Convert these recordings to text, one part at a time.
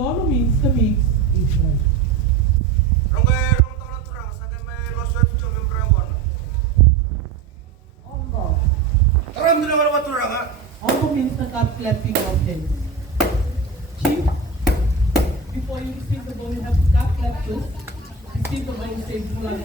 Lovo means the mix is right. Ongo means the cup clapping of hands. Chief, before you receive the bone, you have to cup clap first. Receive the bone, say Bulan.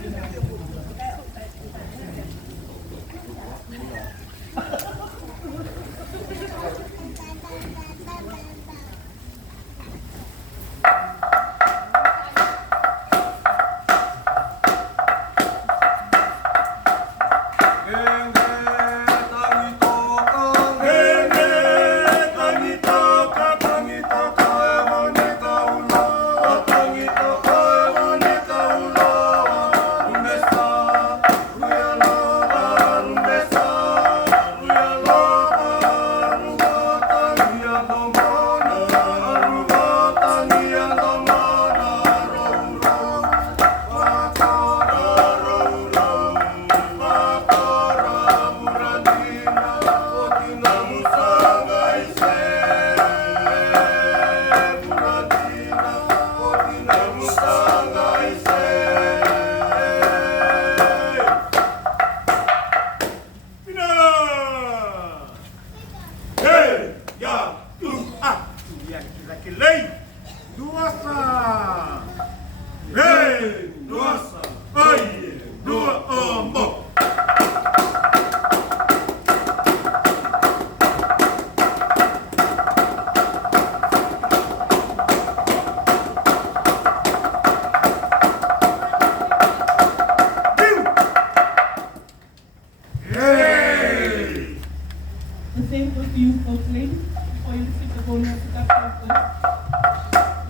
The same goes to you, folks, ladies. Before you receive the bone, you have to cut first.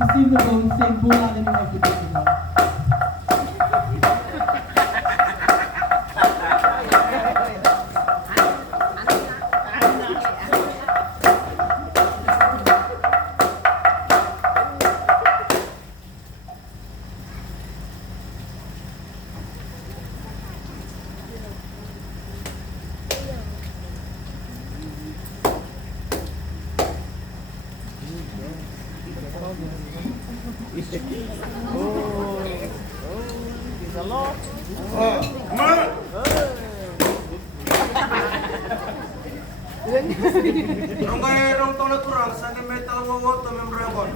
Receive the bone, say Bulan, and you have to take it out. It's a lot. Rong kaya rong tong naturang sa may talong wato membrabon.